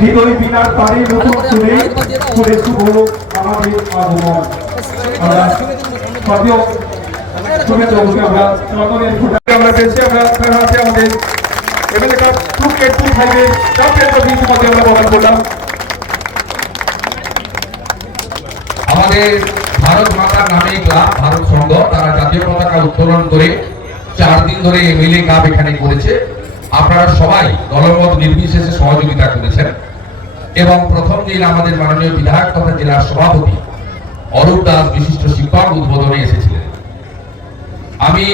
হৃদয় বিনার তারে নতুন সুরে সুরে শুভ আমাদের আগমন। আমরা সদ্য শুভেচ্ছা বলতে আমরা চন্দনের ফুটা আমরা পেয়েছি আমরা তার হাতে আমাদের MLA cup two K two ফাইভে চ্যাম্পিয়ন ট্রফি মধ্যে আমরা প্রদান করলাম। আমাদের ভারত মাতার নামে ক্লাব ভারত সংঘ তারা জাতীয় পতাকা উত্তোলন করে চার দিন ধরে এমএলএ কাপ এখানে করেছে। আপনারা সবাই দলমত নির্বিশেষে সহযোগিতা করেছেন। এবং প্রথম দিন আমাদের মাননীয় বিধায়ক তথা জেলার সভাপতি অরূপ দাস বিশিষ্ট শিক্ষক উদ্বোধনে এসেছিলেন। আমি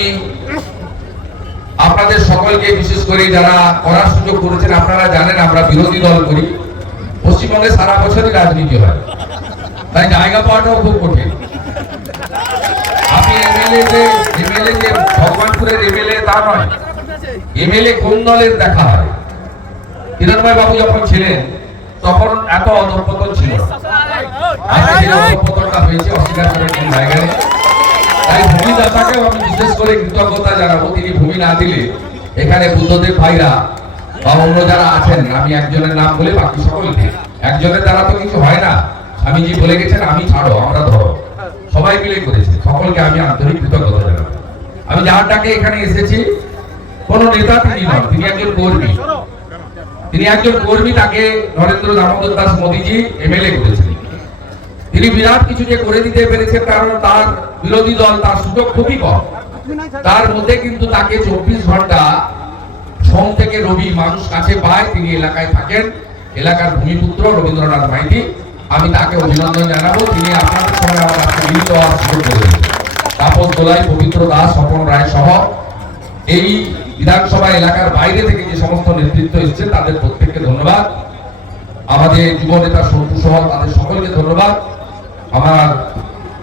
আপনাদের সকলকে, বিশেষ করে যারা করার সুযোগ করেছেন, আপনারা জানেন আমরা বিরোধী দল করি। পশ্চিমবঙ্গে সারা বছরই রাজনীতি হয়। তাই জায়গা পাওয়াটাও খুব কঠিন। আপনি এমএলএ যে এমএলএ যে ভগবানপুরের এমএলএ তা নয়। এমএলএ কোন দলের দেখা হয়? কিরণভাই বাবু যখন ছিলেন তখন এত অধপতন ছিল আজকে অধপতনটা হয়েছে অস্বীকার করে কোন জায়গায় তাই ভূমিদাতাকেও আমি বিশেষ করে কৃতজ্ঞতা জানাব তিনি ভূমি না দিলে এখানে বুদ্ধদেব ভাইরা বা অন্য যারা আছেন আমি একজনের নাম বলে বাকি সকলকে একজনের দ্বারা তো কিছু হয় না। স্বামীজি বলে গেছেন আমি ছাড়ো আমরা ধরো। সবাই মিলে করেছে। সকলকে আমি আন্তরিক কৃতজ্ঞতা জানাব। আমি যার ডাকে এখানে এসেছি কোন নেতা তিনি নন তিনি একজন কর্মী। তিনি একজন কর্মী তাকে নরেন্দ্র দামোদর দাস মোদীজি এমএলএ করেছেন। তিনি বিরাট কিছু যে করে দিতে পেরেছেন, কারণ তার বিরোধী দল, তার সুযোগ খুবই কম। তার মধ্যে কিন্তু তাকে চব্বিশ ঘণ্টা সোম থেকে রবি মানুষ কাছে পায়, তিনি এলাকায় থাকেন। এলাকার ভূমিপুত্র রবীন্দ্রনাথ মাইতি। আমি তাকে অভিনন্দন জানাব। তিনি আপনাদের সঙ্গে আমার মিলিত হওয়ার সুযোগ করে তাপস দোলাই পবিত্র দাস, স্বপন রায় সহ এই বিধানসভা এলাকার বাইরে থেকে যে সমস্ত নেতৃত্ব এসেছে তাদের প্রত্যেককে ধন্যবাদ। আমাদের যুব নেতা সন্তু সহ তাদের সকলকে ধন্যবাদ। আমার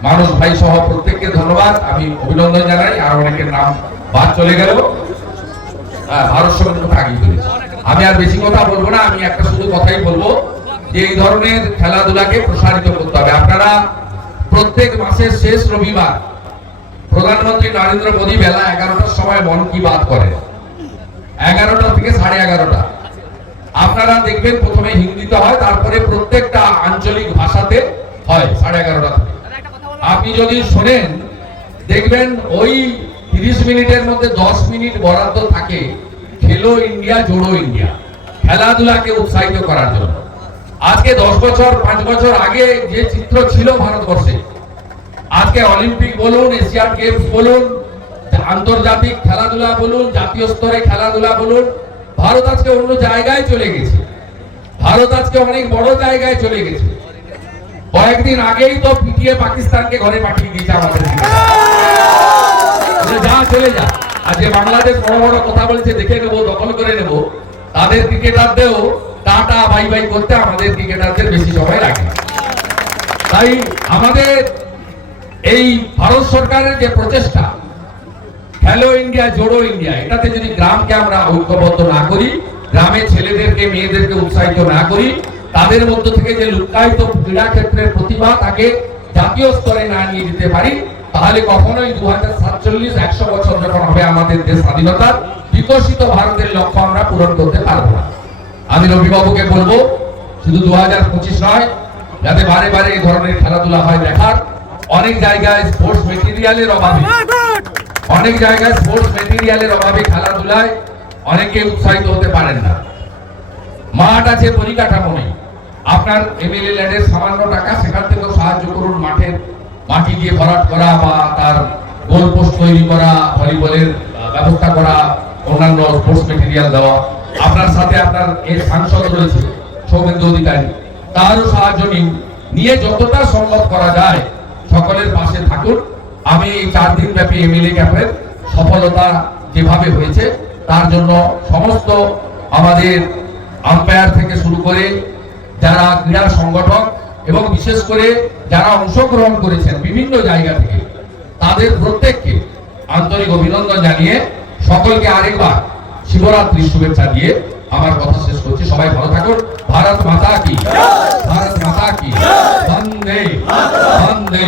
মানুষ ভাই সহ প্রত্যেককে ধন্যবাদ। আমি অভিনন্দন জানাই। আর অনেকের নাম বাদ চলে গেল। হ্যাঁ, ভারত সঙ্গে আগিয়ে চলেছে আমি আর বেশি কথা বলব না। আমি একটা শুধু কথাই বলব যে এই ধরনের খেলাধুলাকে প্রসারিত করতে হবে। আপনারা প্রত্যেক মাসের শেষ রবিবার প্রধানমন্ত্রী নরেন্দ্র মোদী বেলা এগারোটার সময় মন কি বাত করেন এগারোটা থেকে সাড়ে এগারোটা। আপনারা দেখবেন প্রথমে হিন্দিতে হয়, তারপরে প্রত্যেকটা আঞ্চলিক ভাষাতে হয় সাড়ে এগারোটা থেকে। আপনি যদি শোনেন, দেখবেন ওই তিরিশ মিনিটের মধ্যে দশ মিনিট বরাদ্দ থাকে, খেলো ইন্ডিয়া, জোড়ো ইন্ডিয়া। খেলাধুলাকে উৎসাহিত করার জন্য। আজকে দশ বছর, পাঁচ বছর আগে যে চিত্র ছিল ভারতবর্ষে আজকে অলিম্পিক বলুন, এশিয়ান গেমস বলুন, আন্তর্জাতিক খেলাধুলা বলুন, জাতীয় স্তরে খেলাধুলা বলুন, ভারত আজকে অন্য জায়গায় চলে গেছে। ভারত আজকে অনেক বড় জায়গায় চলে গেছে। কয়েকদিন আগেই তো পিটিয়ে পাকিস্তানকে ঘরে পাঠিয়ে দিয়েছে আমাদের যা চলে যা। আর যে বাংলাদেশ বড় বড় কথা বলছে, দেখে নেব, দখল করে নেব। তাদের ক্রিকেটারদেরও টাটা, বাই বাই করতে আমাদের ক্রিকেটারদের বেশি সময় লাগে। তাই আমাদের এই ভারত সরকারের যে প্রচেষ্টা, খেলো ইন্ডিয়া, জোড়ো ইন্ডিয়া, এটাতে যদি গ্রামকে আমরা ঐক্যবদ্ধ না করি, গ্রামের ছেলেদেরকে, মেয়েদেরকে উৎসাহিত না করি, তাদের মধ্য থেকে যে লুকায়িত ক্রীড়া ক্ষেত্রের প্রতিভা তাকে জাতীয় স্তরে না নিয়ে যেতে পারি, তাহলে কখনোই দু হাজার সাতচল্লিশ একশো বছর যখন হবে আমাদের দেশ স্বাধীনতার বিকশিত ভারতের লক্ষ্য আমরা পূরণ করতে পারব না। আমি রবিবাবুকে বলব, শুধু দু হাজার পঁচিশ নয়, যাতে বারে বারে এই ধরনের খেলাধুলা হয় দেখার অনেক জায়গায় স্পোর্টস মেটেরিয়ালের অভাবে। অনেক জায়গায় স্পোর্টস মেটেরিয়ালের অভাবে খেলাধুলায় অনেকে উৎসাহিত হতে পারেন না। মাঠ আছে পরিকাঠামো নেই। আপনার এমএলএ ল্যান্ডের সামান্য টাকা সেখান থেকেও সাহায্য করুন মাঠের। মাটি দিয়ে ভরাট করা বা তার গোল পোস্ট তৈরি করা ভলিবলের ব্যবস্থা করা অন্যান্য স্পোর্টস মেটেরিয়াল দেওয়া। আপনার সাথে আপনার এর সাংসদ রয়েছে সৌমেন্দ্র অধিকারী। তারও সাহায্য নিন। নিয়ে যতটা সম্ভব করা যায় সকলের পাশে থাকুন। আমি এই চার দিন ব্যাপী এমএলএ ক্যাম্পের সফলতা যেভাবে হয়েছে, তার জন্য সমস্ত আমাদের আম্পায়ার থেকে শুরু করে যারা ক্রীড়া সংগঠক এবং বিশেষ করে যারা অংশগ্রহণ করেছেন বিভিন্ন জায়গা থেকে, তাদের প্রত্যেককে আন্তরিক অভিনন্দন জানিয়ে সকলকে আরেকবার শিবরাত্রির শুভেচ্ছা দিয়ে আমার কথা শেষ করছি। সবাই ভালো থাকুন। ভারত মাতা কি? ভারত মাতা কি? বন্দে